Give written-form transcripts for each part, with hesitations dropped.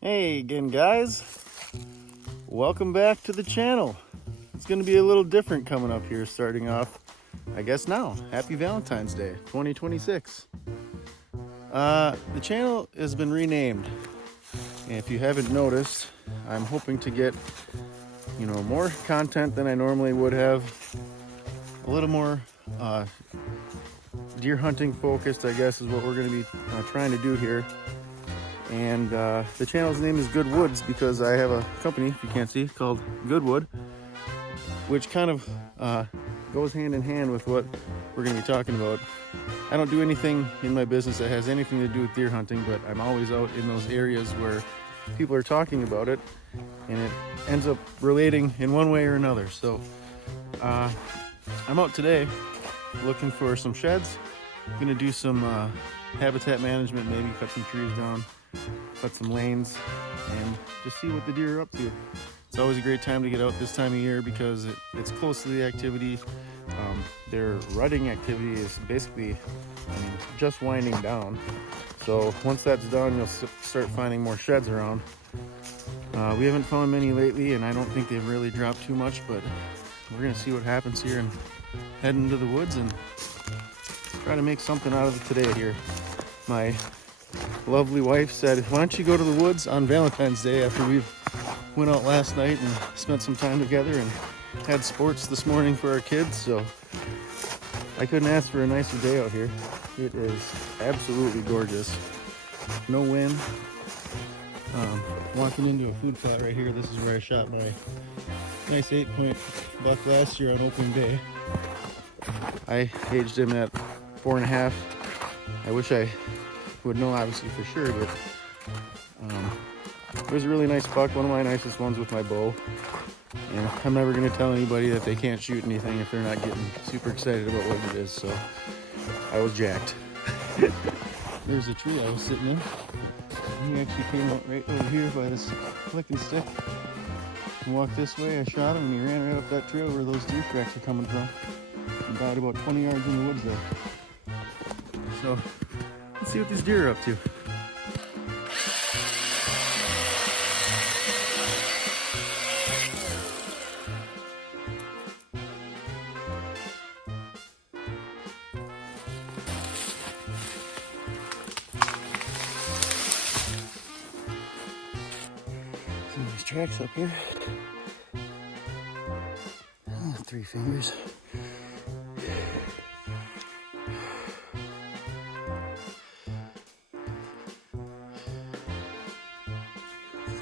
Hey again, guys. Welcome back to the channel. It's going to be a little different coming up here, starting off, I guess now. Happy Valentine's Day 2026. The channel has been renamed, and if you haven't noticed, I'm hoping to get, more content than I normally would have. A little more deer hunting focused, I guess, is what we're going to be trying to do here. And the channel's name is Good Woods because I have a company, if you can't see, called Goodwood, which kind of goes hand in hand with what we're going to be talking about. I don't do anything in my business that has anything to do with deer hunting, but I'm always out in those areas where people are talking about it, and it ends up relating in one way or another. So I'm out today looking for some sheds. I'm going to do some habitat management, maybe cut some trees down, cut some lanes, and just see what the deer are up to. It's always a great time to get out this time of year because it's close to the activity. Their rutting activity is basically just winding down. So once that's done, you'll start finding more sheds around. We haven't found many lately, and I don't think they've really dropped too much, but we're gonna see what happens here and head into the woods and try to make something out of it today here. My lovely wife said, why don't you go to the woods on Valentine's Day after we went out last night and spent some time together and had sports this morning for our kids. So I couldn't ask for a nicer day out here. It is absolutely gorgeous. No wind. Walking into a food plot right here. This is where I shot my nice 8-point buck last year on opening day. I aged him at 4.5. I wish I would know obviously for sure, but it was a really nice buck, one of my nicest ones with my bow. And I'm never going to tell anybody that they can't shoot anything if they're not getting super excited about what it is. So I was jacked. There's a tree I was sitting in. He actually came out right over here by this flicking stick and walked this way. I shot him and he ran right up that trail where those deer tracks are coming from. He died about 20 yards in the woods there. So let's see what these deer are up to. Some of these tracks up here. 3 fingers.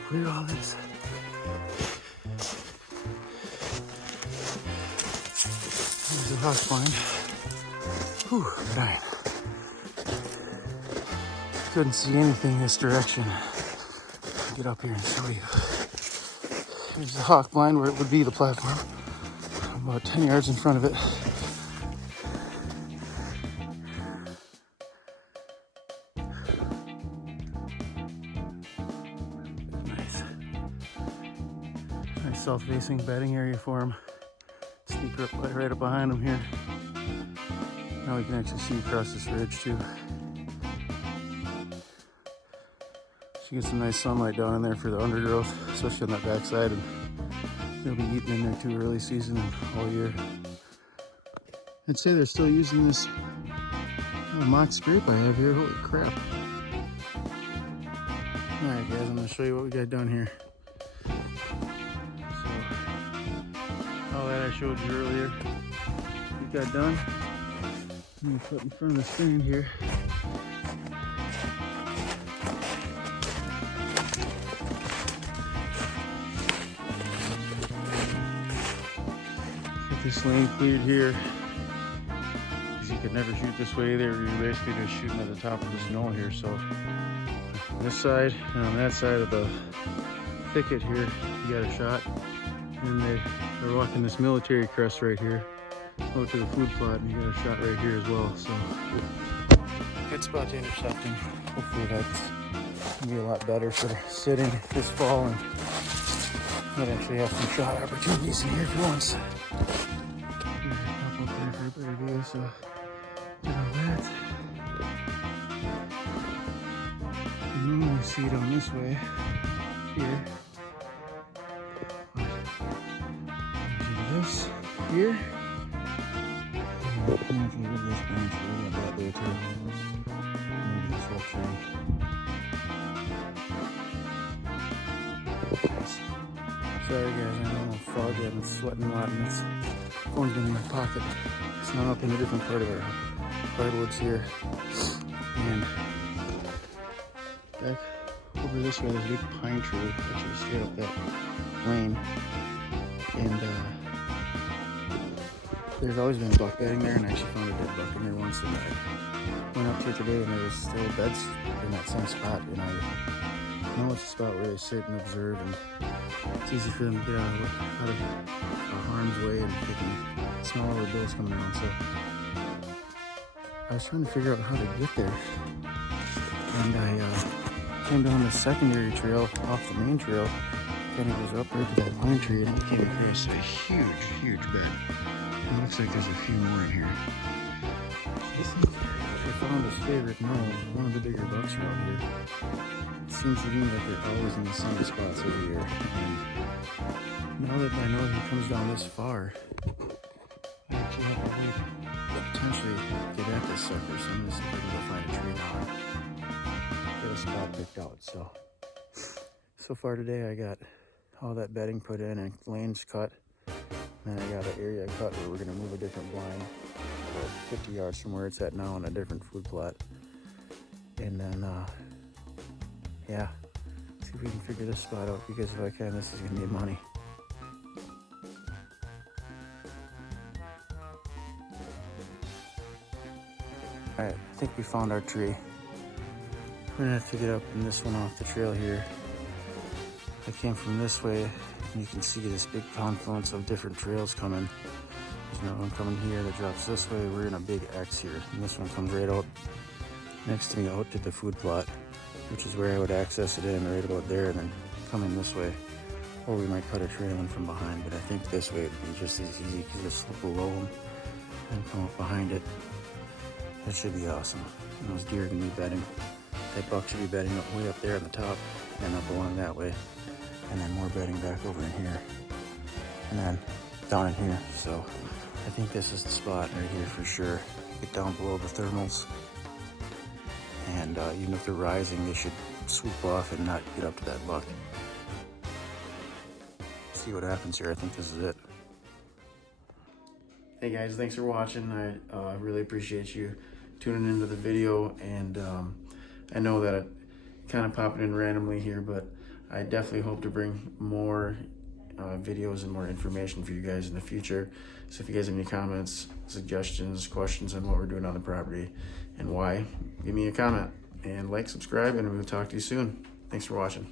Clear all this. There's a hawk blind. Whew, dying. Couldn't see anything this direction. I'll get up here and show you. There's the hawk blind where it would be the platform. I'm about 10 yards in front of it. Nice south-facing bedding area for him. Sneak right up behind him here. Now we can actually see across this ridge too. She gets some nice sunlight down in there for the undergrowth, especially on that backside, and they'll be eating in there too early season and all year. I'd say they're still using this mock scrape I have here. Holy crap. Alright guys, I'm going to show you what we got done here. All that I showed you earlier, we got done. I'm going to put in front of the stand here. Get this lane cleared here, because you could never shoot this way either. You're basically just shooting at the top of the snow here. So on this side and on that side of the thicket here, you got a shot. And they're walking this military crest right here out to the food plot, and you got a shot right here as well. So good spot to intercept him. Hopefully that's gonna be a lot better for sitting this fall, and might actually have some shot opportunities in here for once. Pop up there for everybody to do, so did all that. And You see it on this way here. This here. And if you look at this branch, we got that there too. Maybe this whole tree. Sorry guys, I know I'm foggy, I've been sweating a lot and this phone's been in my pocket. It's not up in a different part of our hardwoods here. And back over this way, there's a big pine tree, actually straight up that lane. And there's always been buck bedding there, and I actually found a dead buck in there once. And I went up here today, and there was still beds in that same spot. And I know it's a spot where they sit and observe, and it's easy for them to get out of harm's way, and they can smell all the bills coming around. So I was trying to figure out how to get there, and I came down the secondary trail off the main trail, kind of goes up right to that pine tree, and it came across a huge bed. It looks like there's a few more in here. I think I found his favorite mole, one of the bigger bucks around here. It seems to me like they're always in the same spots every year. And now that I know he comes down this far, I actually have a way to potentially get at this sucker. So I'm gonna see if I can go find a tree now and get a spot picked out. So far today I got all that bedding put in and lanes cut. And I got an area cut where we're gonna move a different blind about 50 yards from where it's at now on a different food plot. And then, yeah, see if we can figure this spot out, because if I can, this is gonna need money. All right, I think we found our tree. We're gonna have to get up in this one off the trail here. I came from this way, and you can see this big confluence of different trails coming. There's another one coming here that drops this way. We're in a big X here, and this one comes right out next to me out to the food plot, which is where I would access it in right about there and then come in this way. Or we might cut a trail in from behind, but I think this way would be just as easy because just slip below them and come up behind it. That should be awesome. And those deer can be bedding. That buck should be bedding up way up there on the top and up along that way. And then more bedding back over in here. And then down in here. So I think this is the spot right here for sure. Get down below the thermals. And even if they're rising, they should swoop off and not get up to that buck. See what happens here. I think this is it. Hey guys, thanks for watching. I really appreciate you tuning into the video. And I know that it kind of popping in randomly here, but I definitely hope to bring more videos and more information for you guys in the future. So if you guys have any comments, suggestions, questions on what we're doing on the property and why, give me a comment and like, subscribe, and we'll talk to you soon. Thanks for watching.